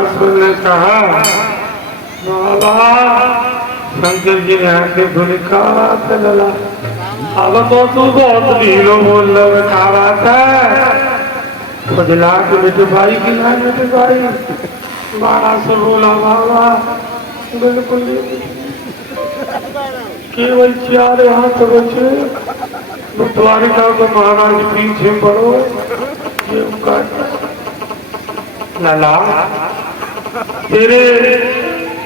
बाणासुर ने कहा, बाबा शंकर जी ने आके धुलिका लला, अब तो तू बहुत ढीलो बोल रहे क्या बात है? खुजला के बेटे भाई की ना बेटे भाई। बाणासुर बोला, बाबा बिल्कुल केवल 4 हाथ बचे, द्वारिका को महाराज पीछे पड़ो। ये उनका लला तेरे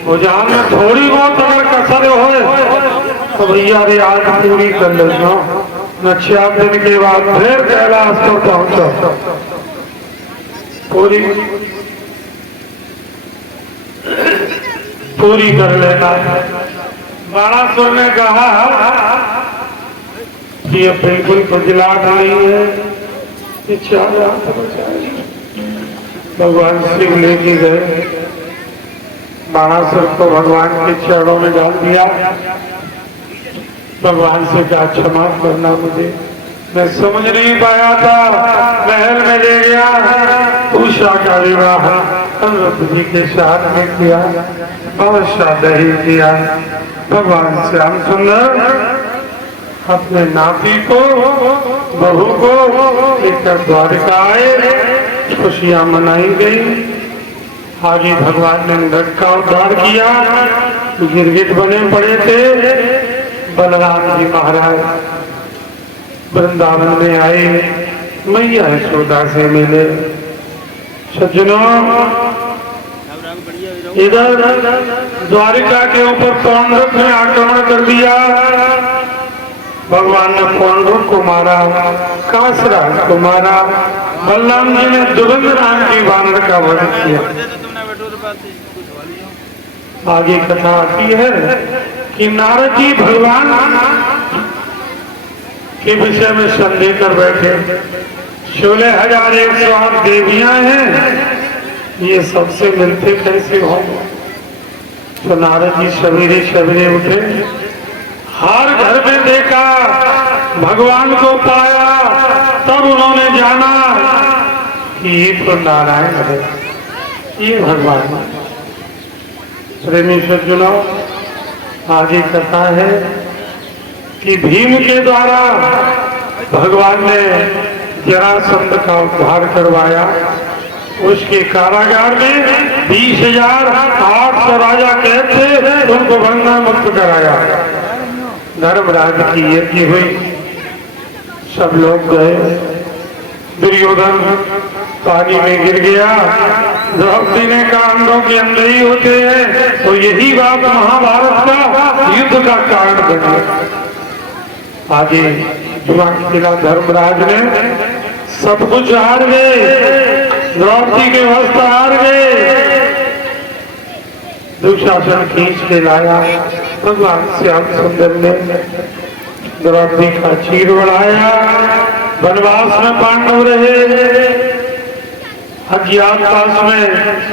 भुजा में थोड़ी बहुत अगर कसर हो तो भैया रे आज पूरी कर लो न। 4 दिन के बाद फिर कैलाश तो पहुंचो, पूरी कर लेना। बाणासुर ने कहा कि ये बिल्कुल खुजलाहट नहीं है, ये 4 हाथ बचाए। भगवान शिव लेके गए, बाणासुर को भगवान के चरणों में डाल दिया। भगवान से कहा, क्षमा करना मुझे, मैं समझ नहीं पाया था, महल में ले गया, उषा का विवाह अनुरुद्ध जी के साथ में किया और शादी किया। भगवान श्याम सुंदर अपने नाती को, बहू को लेकर द्वारिका आए, खुशियां मनाई गई। आगे भगवान ने नरक का उद्धार किया, गिरगिट बने पड़े थे। बलराम जी महाराज वृंदावन में आए, मैया यशोदा से मिले। सज्जनों, इधर द्वारिका के ऊपर पौंड्रक ने आक्रमण कर दिया। भगवान ने पौंड्रक को मारा, कासराज को मारा। बलराम जी ने दुरंध नाम की वानर का वध किया। आगे कथा आती है कि नारद जी भगवान के विषय में संदेह कर बैठे। 16,108 देवियां हैं, ये सबसे मिलते कैसे होंगे? तो नारद जी सवेरे सवेरे उठे, हर घर में देखा, भगवान को पाया, तब उन्होंने जाना कि ये तो नारायण है, ये भगवान। प्रेमी सज्जनों, आगे कथा है कि भीम के द्वारा भगवान ने जरासंध का उद्धार करवाया। उसके कारागार में 20,800 राजा कहते, उनको बंधन मुक्त कराया। धर्मराज की यज्ञ हुई, सब लोग गए। दुर्योधन पानी में गिर गया। द्रौपदी ने कहा, अंधों के अंधे ही होते हैं। तो यही बात महाभारत का युद्ध का कारण बनी। आगे दिमाग खिला, धर्मराज ने सब कुछ हार गए, द्रौपदी के वस्त्र हार गए। दुशासन खींच के लाया। भगवान श्याम सुंदर ने द्रौपदी का चीर बढ़ाया। वनवास में पांडव रहे, अज्ञातवास में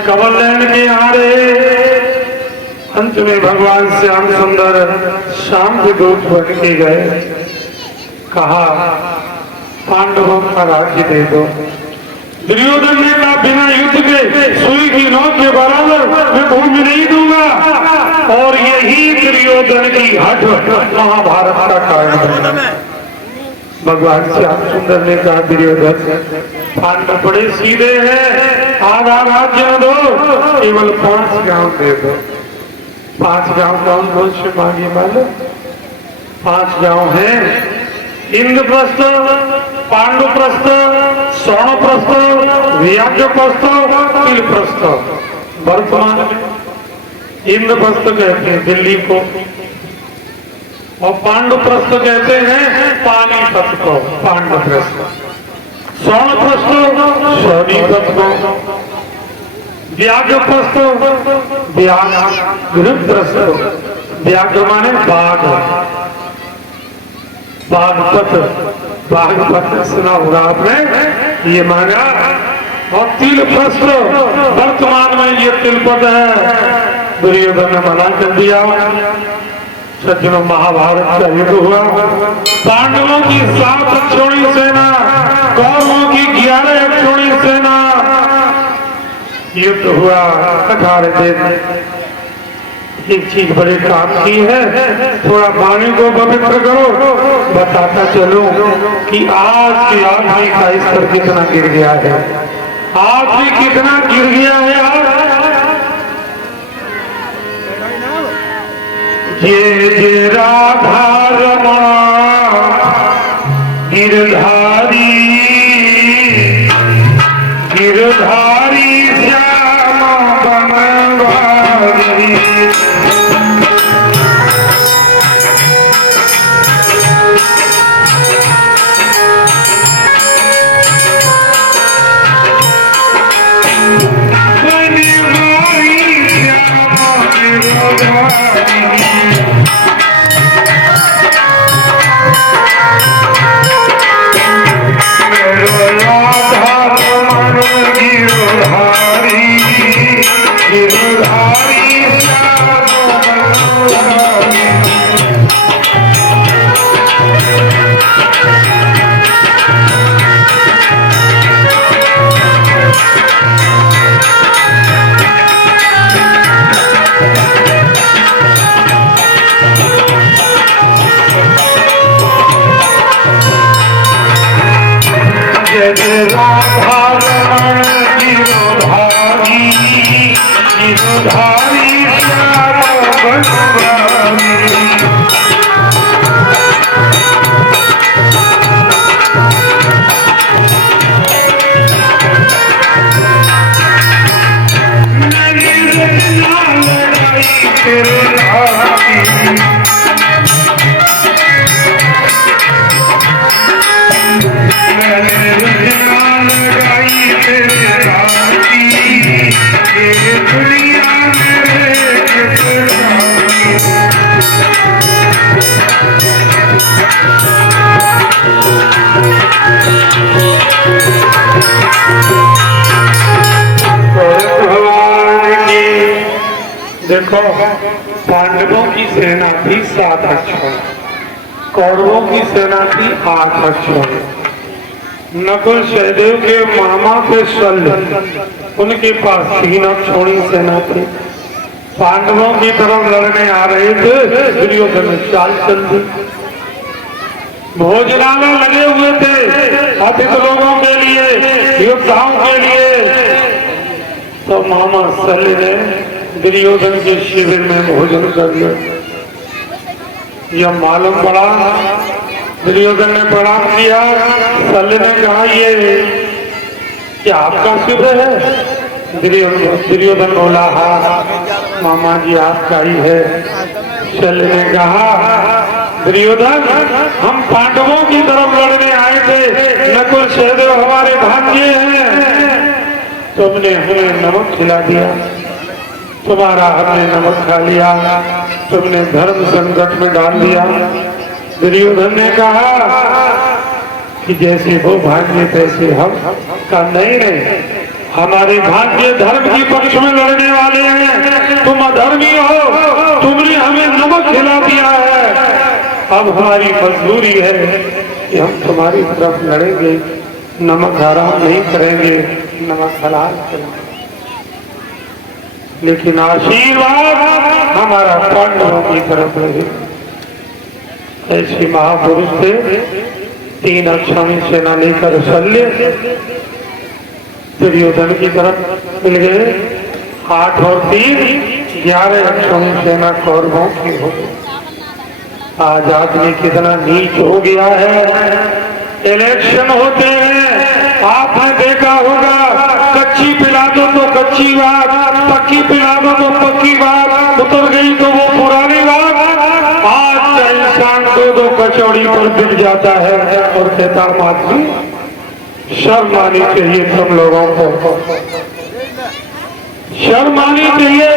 कवल लेन के यहाँ रहे। अंत में भगवान श्याम सुंदर शाम के दूत बन के गए। कहा, पांडवों का राज्य दे दो। दुर्योधन ने कहा, बिना युद्ध के सुई की नोक के बराबर मैं भूमि नहीं दूंगा। और यही दुर्योधन की हठ महाभारत का कारण बना। भगवान श्याम सुंदर ने कहा, दुर्योधन पांडव बड़े सीधे हैं, आधा राज्य दो, केवल 5 गांव दे दो। 5 गांव कौन कौन से मांगे मालूम? 5 गांव हैं, इंद्रप्रस्थ, पांडुप्रस्थ, सोनप्रस्थ, व्याघ्रप्रस्थ, तिलप्रस्थ। वर्तमान में इंद्रप्रस्थ कहते हैं दिल्ली को, और पांडुप्रस्थ कहते हैं पानीपत को, पांडुप्रस्थ। सोनप्रस्थ सोनीपत को, व्याघ्रप्रस्थ व्याघ्रप्रस्थ। व्याघ्र माने बाघ, बागपत, बागपत सुना होगा आपने, ये मांगा। और तिलप्रस्थ, वर्तमान में ये तिलपत है। दुर्योधन ने मना कर दिया। सज्जनों, महाभारत का युद्ध हुआ। पांडवों की 7 अक्षौणी सेना, कौरवों की 11 अक्षौणी सेना। युद्ध हुआ 18 दिन। एक चीज बड़े काम की है, थोड़ा पानी को पवित्र करो, बताता चलो कि आज की आदमी का स्तर कितना गिर गया है, आज भी कितना गिर गया है। ये राधा रमण गिरधारी गिरधारी श्याम बनवारी। देखो, पांडवों की सेना थी 7 अक्षर, कौरवों की सेना थी 8 अक्षर। नकुल सहदेव के मामा थे शल्य, उनके पास 3 अक्षौणी सेना थी। पांडवों की तरफ लड़ने आ रहे थे, दुर्योधन ने चाल चल दी। भोजनालय लगे हुए थे अधिक लोगों के लिए, योद्धाओं के लिए। तो मामा शल्य ने दुर्योधन के शिविर में भोजन कर लिया। यह मालूम पड़ा, दुर्योधन ने प्रणाम किया। शल्य ने कहा, ये क्या आपका शिविर है? दुर्योधन बोला, हाँ मामा जी आपका ही है। शल्य ने कहा, दुर्योधन हम पांडवों की तरफ लड़ने आए थे, नकुल सहदेव हमारे भांजे हैं, तुमने हमें नमक खिला दिया, तुम्हारा हमने नमक खा लिया, तुमने धर्म संकट में डाल दिया। दुर्योधन ने कहा कि जैसे वो भाग्य तैसे हम। का नहीं, हमारे भाग्य धर्म की पक्ष में लड़ने वाले हैं, तुम अधर्मी हो, तुमने हमें नमक खिला दिया है। अब हमारी मजबूरी है कि हम तुम्हारी तरफ लड़ेंगे, नमक हराम नहीं करेंगे, नमक हलाल करेंगे। लेकिन आशीर्वाद हमारा पांडवों की तरफ रहे। ऐसे महापुरुष थे। 3 अक्षौणी सेना लेकर शल्य दुर्योधन की तरफ मिल गए। 8 और 3 11 अक्षौणी सेना कौरवों की हो गई। आज आदमी कितना नीच हो गया है। इलेक्शन होते हैं, आपने देखा होगा, कच्ची पिला दो तो कच्ची बात, पक्की पिला दो तो पक्की बात, उतर गई तो वो पुरानी बात। आज का इंसान 2 कचौड़ी पर बिक जाता है और कहता आदमी, शर्म आनी चाहिए तुम लोगों को, शर्म आनी चाहिए।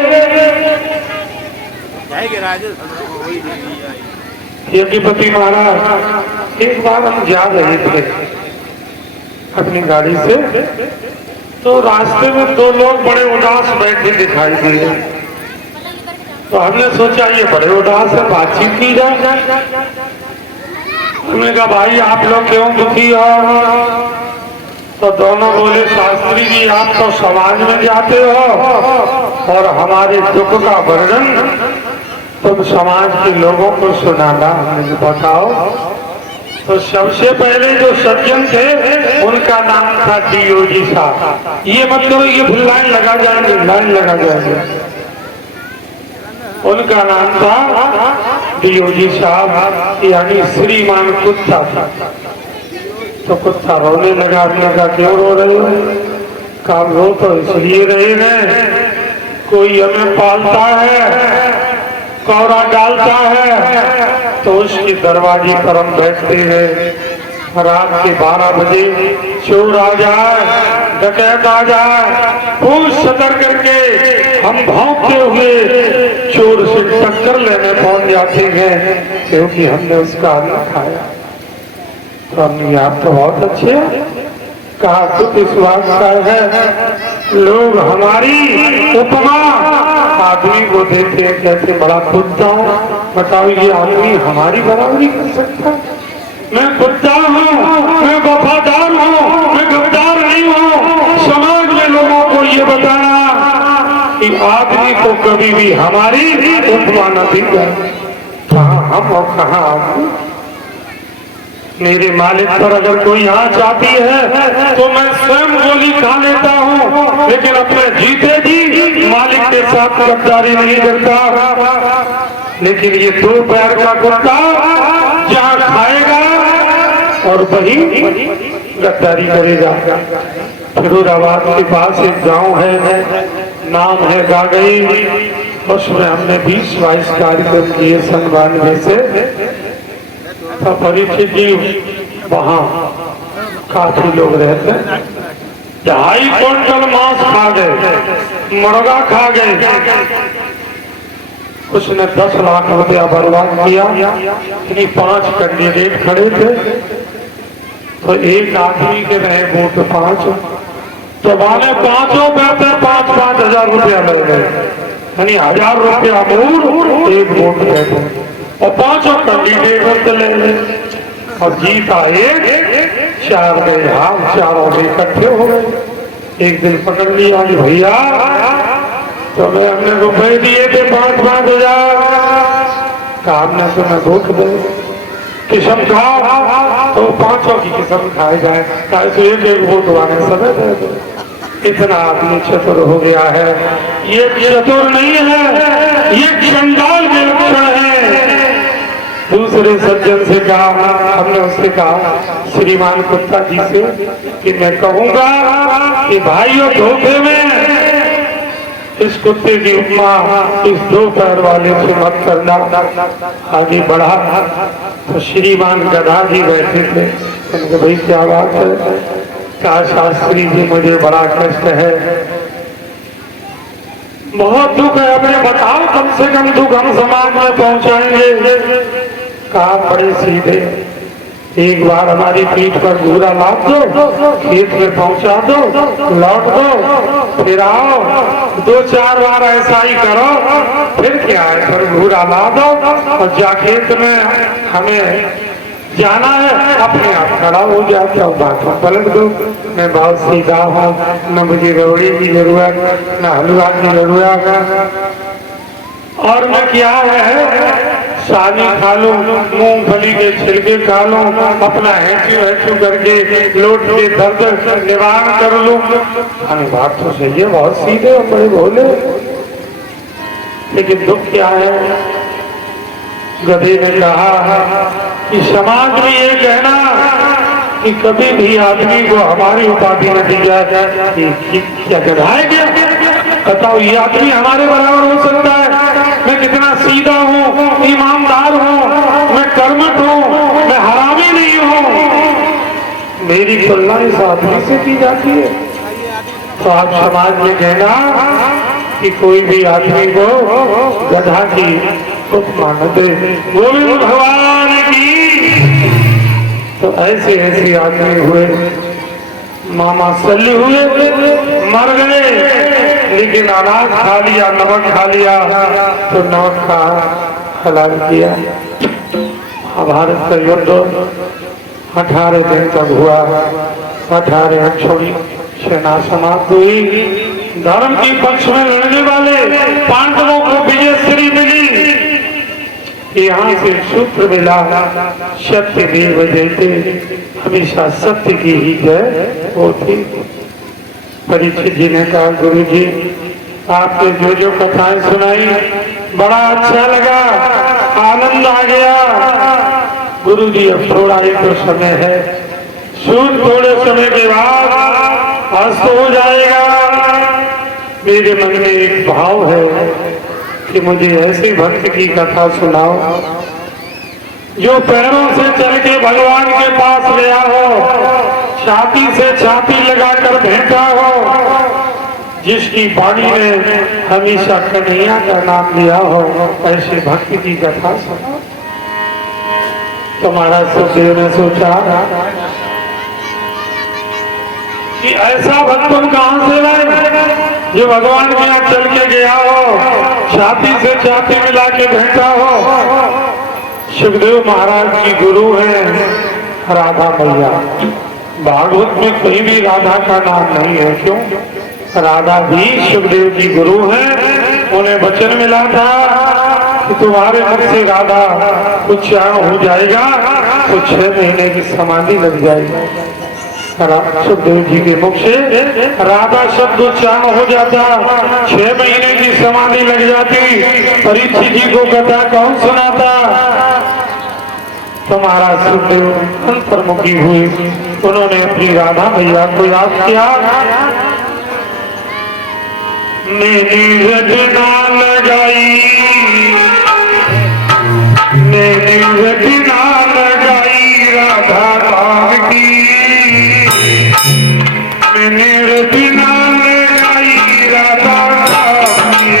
यज्ञपति महाराज, एक बार हम जा रहे थे अपनी गाड़ी से, तो रास्ते में 2 लोग बड़े उदास बैठे दिखाई दिए। तो हमने सोचा ये बड़े उदास है, बातचीत की जाए। हमने कहा, भाई आप लोग क्यों दुखी हो? तो दोनों बोले शास्त्री जी आप तो समाज में जाते हो और हमारे दुख का वर्णन तुम समाज के लोगों को सुनाना, हमें बताओ। तो सबसे पहले जो सज्जन थे उनका नाम था डीओजी साहब। ये मतलब ये भूल लाइन लगा जाएंगे, लाइन लगा जाएंगे। उनका नाम था डीओजी साहब, यानी श्रीमान कुत्ता था। तो कुत्ता रोने लगा, लगा क्यों रो रहे हो? काम रो तो इसलिए रहे हैं, कोई हमें पालता है, कौरा डालता है, तो उसके दरवाजे पर हम बैठते हैं। रात के 12 बजे चोर आ जाए, डकैत आ जाए, पूछ सतर करके हम भौंकते हुए चोर से टक्कर लेने पहुंच जाते हैं, क्योंकि हमने उसका अन्न खाया। तो हमने आप तो बहुत अच्छे कहा, कुछ इस बात का है, लोग हमारी उपमा आदमी को देते हैं, कहते बड़ा कुत्ता हूँ। बताओ ये आदमी हमारी बराबरी कर सकता है? मैं कुत्ता हूँ, मैं वफादार हूँ, मैं गद्दार नहीं हूँ। समाज में लोगों को ये बताना कि आदमी को कभी भी हमारी उपमा न दी जाए। कहाँ हम और कहाँ आदमी? मेरे मालिक पर अगर कोई आँच आती है तो मैं स्वयं गोली खा लेता हूँ, लेकिन अपने जीते जी मालिक के साथ गद्दारी नहीं करता। लेकिन ये 2 पैर का कुत्ता जहाँ खाएगा और वही गद्दारी करेगा। फिरोजाबाद के पास एक गांव है, नाम है गागई। उसमें हमने 20-22 कार्यक्रम किए सन 92 से। तो परीक्षित जी वहाँ काफी लोग रहते हैं। 2.5 क्विंटल मांस खा गए, मुर्गा खा गए। उसने 10 लाख रुपया बर्बाद किया। यानी 5 कैंडिडेट खड़े थे, तो एक आदमी के रहे वोट 5, तो माने पांचों पैसे 5-5 हजार रुपया लग गए। यानी 1000 रुपया मूल, एक वोट देते और 5 कैंडिडेट चले गए और जीता एक, 4 गए हार, 4 इकट्ठे हो गए। एक दिन पकड़ लिया कि भैया तो मैं हमने रुपए दिए थे 5-5 हजार, काम ने तो मैं वोट दे किस्म खाओ, तो 5 की किस्म खाए जाए, तो एक वोट वाले समय दे दो। इतना आदमी चतुर हो गया है। ये चतुर नहीं है, ये चंडाल के लक्षण है। दूसरे सज्जन से कहा, हमने उससे कहा श्रीमान कुत्ता जी से कि मैं कहूंगा कि भाइयों धोखे में इस कुत्ते की उपमा इस 2 पैर वाले से मत करना। आगे बढ़ा तो श्रीमान गधा जी बैठे थे। उनके भाई क्या बात है? कहा शास्त्री जी मुझे बड़ा कष्ट है, बहुत दुख है, हमें बताओ कम से कम दुख हम समाज में पहुंचाएंगे। कहा बड़े सीधे, एक बार हमारी पीठ पर घूरा लाद दो, खेत में पहुंचा दो, लौट दो, फिर आओ, 2-4 बार ऐसा ही करो, फिर क्या है, फिर घूरा ला दो और जा खेत में हमें जाना है, अपने आप खड़ा हो जाता हूँ, बातों पलट दो। मैं बहुत सीधा हूँ, न मुझे रबड़ी की जरूरत, न हलवा की जरूरत, और मैं क्या है सानी खा लूं, मूंगफली के छिलके खा लूं, अपना हैचू करके लोट के दर्द निवारण कर लूं। हमें बात तो सही है, बहुत सीधे और बड़े भोले, लेकिन दुख क्या है? गधे ने कहा कि समाज में ये कहना कि कभी भी आदमी को हमारी उपाधि न दी जाए कि क्या गधा है क्या? बताओ ये आदमी हमारे बराबर हो सकता है? मैं कितना सीधा हूँ, ईमानदार हूँ, मैं कर्मठ हूँ, मैं हरामी नहीं हूँ, मेरी तुलना इस आदमी से की जाती है। तो आप समाज में कहना कि कोई भी आदमी को गधा की उपमा न दे। गोविंद भगवान की। तो ऐसे आदमी हुए, मामा सल्ली हुए, मर गए, लेकिन अनाज खा लिया, नमक खा लिया, तो नमक का हलाल किया। भारत का युद्ध 18 दिन तक हुआ। 18 छोड़ी सेना समाप्त हुई। धर्म की पक्ष में लड़ने वाले पांडवों को विजय श्री मिली। यहाँ से सूत्र मिला, सत्य देव जयते, हमेशा सत्य की ही जय होती। परीक्षित जी ने कहा, गुरु जी आपने जो जो कथाएं सुनाई बड़ा अच्छा लगा, आनंद आ गया। गुरु जी अब थोड़ा ही तो समय है, सूर्य थोड़े समय के बाद अस्त हो जाएगा। मेरे मन में एक भाव है कि मुझे ऐसे भक्त की कथा सुनाओ जो पैरों से चल के भगवान के पास गया हो, छाती से छाती लगाकर बैठा हो, जिसकी वाणी ने हमेशा कन्हैया का नाम लिया हो, ऐसे भक्त की कथा सुनाओ। तुम्हारा सुखदेव ने सोचा कि ऐसा भक्त तुम कहां से लाए जो भगवान के यहाँ चल के गया हो, छाती से छाती मिला के बैठा हो। सुखदेव महाराज की गुरु है राधा मैया। भागवत में कहीं भी राधा का नाम नहीं है, क्यों? राधा भी सुखदेव की गुरु है। उन्हें वचन मिला था कि तुम्हारे मन से राधा उच्चारण हो जाएगा तो 6 महीने की समाधि लग जाएगी। सुखदेव जी के मुख से राधा शब्द उच्चारण हो जाता, 6 महीने की समाधि लग जाती। परीक्षित जी को कथा कौन सुनाता? तुम्हारा सुखदेव अंतर्मुखी हुई, उन्होंने अपनी राधा मैया को याद किया। मैंने रचना लगाई, मैंने रचना लगाई राधा राम की, मैंने रचना लगाई राधा राम की।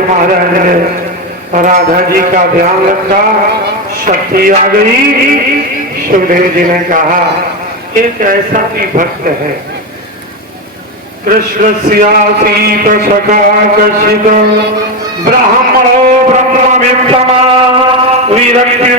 महाराज ने राधा जी का ध्यान रखा, शक्ति आ गई, सुखदेव जी ने कहा एक ऐसा भी भक्त है, कृष्ण सियासीत सखा कशित ब्राह्मणो ब्रह्म वित्तमा विरक्ति